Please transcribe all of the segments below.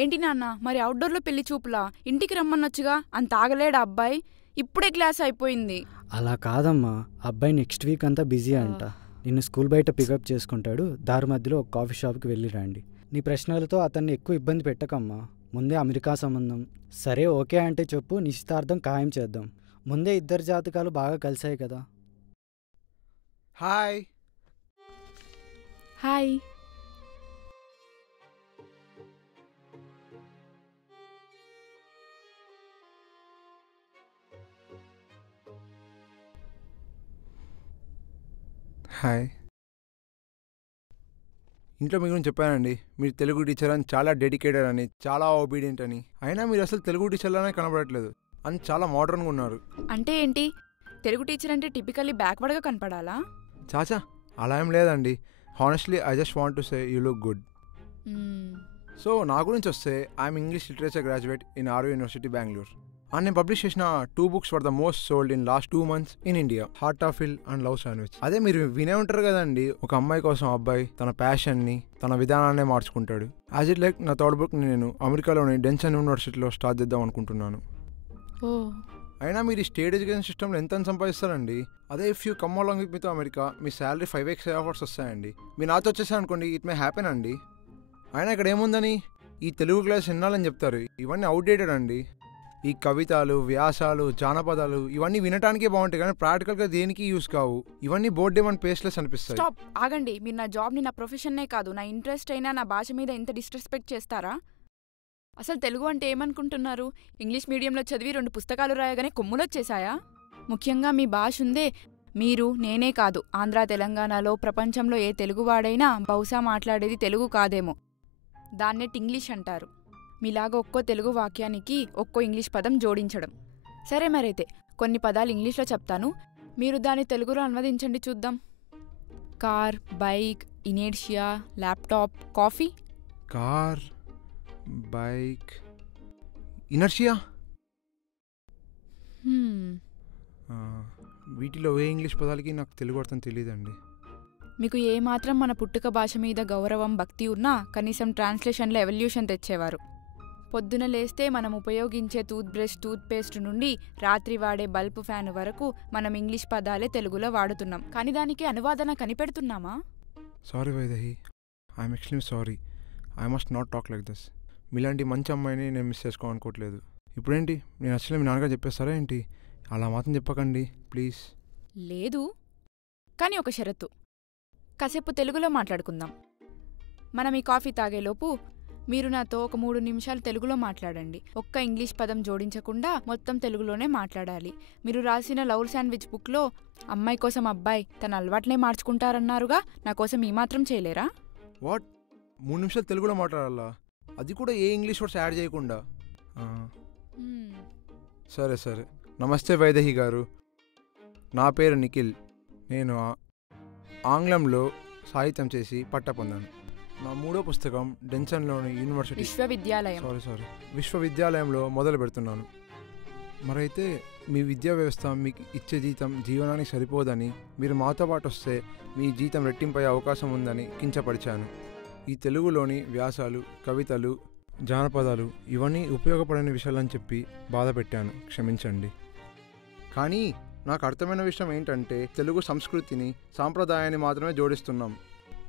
ఏంటి నాన్న, మరి అవుట్డోర్లో పెళ్లి చూపులా? ఇంటికి రమ్మనొచ్చుగా. అంత ఆగలేడా అబ్బాయి? ఇప్పుడే క్లాస్ అయిపోయింది. అలా కాదమ్మా, అబ్బాయి నెక్స్ట్ వీక్ అంతా బిజీ అంట. నిన్ను స్కూల్ బయట పికప్ చేసుకుంటాడు. దారి మధ్యలో ఒక కాఫీ షాప్కి వెళ్ళి రండి. నీ ప్రశ్నలతో అతన్ని ఎక్కువ ఇబ్బంది పెట్టకమ్మా. ముందే అమెరికా సంబంధం. సరే ఓకే అంటే చెప్పు, నిశ్చితార్థం ఖాయం చేద్దాం. ముందే ఇద్దరు జాతకాలు బాగా కలిసాయి కదా. హాయ్. హాయ్. హాయ్. ఇంట్లో మీ గురించి చెప్పానండి, మీరు తెలుగు టీచర్ అని, చాలా డెడికేటెడ్ అని, చాలా ఒబీడియంట్ అని. అయినా మీరు అసలు తెలుగు టీచర్లానే కనబడట్లేదు అని, చాలా మోడర్న్గా ఉన్నారు. అంటే ఏంటి? తెలుగు టీచర్ అంటే టిపికల్లీ బ్యాక్వర్డ్గా కనపడాలా? చాచా అలా ఏం లేదండి. Honestly I just want to say you look good. So నా గురించి వస్తే I'm English literature graduate in RU university Bengaluru. And నేను పబ్లిష్ చేసిన 2 books for the most sold in last 2 months in India, heart of hill and love sandwich. అదే మీరు వినే ఉంటారు కదండి, ఒక అమ్మాయి కోసం అబ్బాయి తన ప్యాషన్ని, తన విధానాన్నే మార్చుకుంటాడు. యాజ్ ఇట్ లైక్ నా థర్డ్ బుక్ నేను అమెరికాలోని డెన్సన్ యూనివర్సిటీలో స్టార్ట్ చేద్దాం అనుకుంటున్నాను. అయినా మీరు ఈ స్టేట్ ఎడ్యుకేషన్ సిస్టంలో ఎంత సంపాదిస్తారండి? అదే if you come along with me to America, me salary 5x offers వస్తాయండి. మీరు నాతో వచ్చేసా అనుకోండి, ఇట్ మే హ్యాపెన్ అండి. అయినా ఇక్కడ ఏముందని ఈ తెలుగు క్లాస్ ఎన్నాలని చెప్తారు. ఇవన్నీ అవుట్డేటెడ్ అండి. ఈ కవితలు, వ్యాసాలు, జానపదాలు ఇవన్నీ వినటానికే బాగుంటాయి, కానీ ప్రాక్టికల్గా దేనికి యూస్ కావు. ఇవన్నీ బోర్డ్ ఏమని పేస్లెస్ అనిపిస్తాయి. స్టాప్, ఆగండి. మీరు నా జాబ్ని, నా ప్రొఫెషన్నే కాదు, నా ఇంట్రెస్ట్ అయినా నా భాష మీద ఇంత డిస్రెస్పెక్ట్ చేస్తారా? అసలు తెలుగు అంటే ఏమనుకుంటున్నారు? ఇంగ్లీష్ మీడియంలో చదివి 2 పుస్తకాలు రాయగానే కొమ్ములొచ్చేశాయా? ముఖ్యంగా మీ భాష ఉందే, మీరు, నేనే కాదు, ఆంధ్ర, తెలంగాణలో, ప్రపంచంలో ఏ తెలుగువాడైనా బహుశా మాట్లాడేది తెలుగు కాదేమో. దాన్నే టింగ్లీష్ అంటారు. మీలాగా ఒక్కో తెలుగు వాక్యానికి ఒక్కో ఇంగ్లీష్ పదం జోడించడం. సరే మరైతే కొన్ని పదాలు ఇంగ్లీష్లో చెప్తాను, మీరు దాన్ని తెలుగులో అనువదించండి చూద్దాం. Car, bike, inertia, laptop, coffee. Car, bike, inertia. వీటిలో ఏ ఇంగ్లీష్ పదాలకి నాకు తెలుగు అర్థం తెలియదండి. మీకు ఏమాత్రం మన పుట్టుక భాష మీద గౌరవం, భక్తి ఉన్నా కనీసం ట్రాన్స్లేషన్లో ఎవల్యూషన్ తెచ్చేవారు. పొద్దున లేస్తే మనం ఉపయోగించే టూత్ బ్రష్, టూత్పేస్ట్ నుండి రాత్రి వాడే బల్బ్, ఫ్యాన్ వరకు మనం ఇంగ్లీష్ పదాలే తెలుగులో వాడుతున్నాం. కానీ దానికి అనువాదన కనిపెడుతున్నామా? Sorry Vaidehi, I'm extremely sorry. I must not talk like this. మీలాంటి మంచి అమ్మాయిని నేను మిస్ చేసుకోవాలనుకోవట్లేదు. ఇప్పుడేంటి, నేను అసలు మీ నాన్నగారు చెప్పేస్తారా ఏంటి? అలా మాత్రం చెప్పకండి ప్లీజ్. లేదు, కానీ ఒక షరతు. కాసేపు తెలుగులో మాట్లాడుకుందాం. మనం ఈ కాఫీ తాగేలోపు మీరు నాతో ఒక 3 నిమిషాలు తెలుగులో మాట్లాడండి. ఒక్క ఇంగ్లీష్ పదం జోడించకుండా మొత్తం తెలుగులోనే మాట్లాడాలి. మీరు రాసిన లవ్ శాండ్విచ్ బుక్లో అమ్మాయి కోసం అబ్బాయి తన అలవాట్లే మార్చుకుంటారన్నారుగా, నా కోసం ఈ మాత్రం చేయలేరా? వాట్, 3 నిమిషాలు తెలుగులో మాట్లాడాలా? అది కూడా ఏ ఇంగ్లీష్ వర్డ్స్ యాడ్ చేయకుండా? సరే సరే. నమస్తే వైదేహి గారు, నా పేరు నిఖిల్. నేను ఆంగ్లంలో సాహిత్యం చేసి పట్టా పొందాను. నా 3వ పుస్తకం డెన్సన్లోని యూనివర్సిటీ విశ్వవిద్యాలయంలో మొదలు పెడుతున్నాను. మరైతే మీ విద్యా వ్యవస్థ మీకు ఇచ్చే జీతం జీవనానికి సరిపోదని, మీరు మాతో పాటు వస్తే మీ జీతం రెట్టింపయ్యే అవకాశం ఉందని కించపరిచాను. ఈ తెలుగులోని వ్యాసాలు, కవితలు, జానపదాలు ఇవన్నీ ఉపయోగపడని విషయాలని చెప్పి బాధ పెట్టాను, క్షమించండి. కానీ నాకు అర్థమైన విషయం ఏంటంటే, తెలుగు సంస్కృతిని, సాంప్రదాయాన్ని మాత్రమే జోడిస్తున్నాం.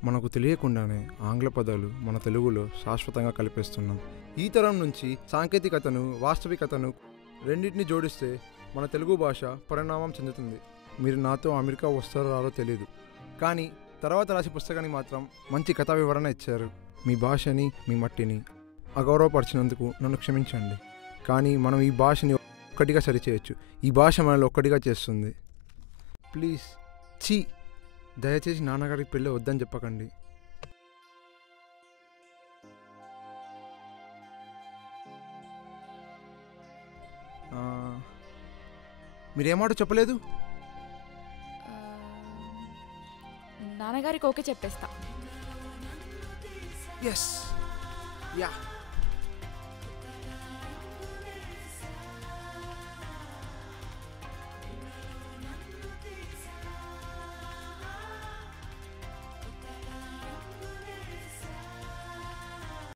మనకు తెలియకుండానే ఆంగ్ల పదాలు మన తెలుగులో శాశ్వతంగా కలిపేస్తున్నాం. ఈ తరం నుంచి సాంకేతికతను, వాస్తవికతను రెండింటిని జోడిస్తే మన తెలుగు భాష పరిణామం చెందుతుంది. మీరు నాతో అమెరికా వస్తారో రారో తెలియదు, కానీ తర్వాత రాసి పుస్తకానికి మాత్రం మంచి కథా వివరణ ఇచ్చారు. మీ భాషని, మీ మట్టిని అగౌరవపరిచినందుకు నన్ను క్షమించండి. కానీ మనం ఈ భాషని ఒక్కటిగా సరిచేయచ్చు. ఈ భాష మనల్ని ఒక్కటిగా చేస్తుంది. ప్లీజ్ ఛీ, దయచేసి నాన్నగారికి పెళ్ళి వద్దని చెప్పకండి. మీరేమాటో చెప్పలేదు? నాన్నగారికి ఓకే చెప్పేస్తా. Yes, yeah.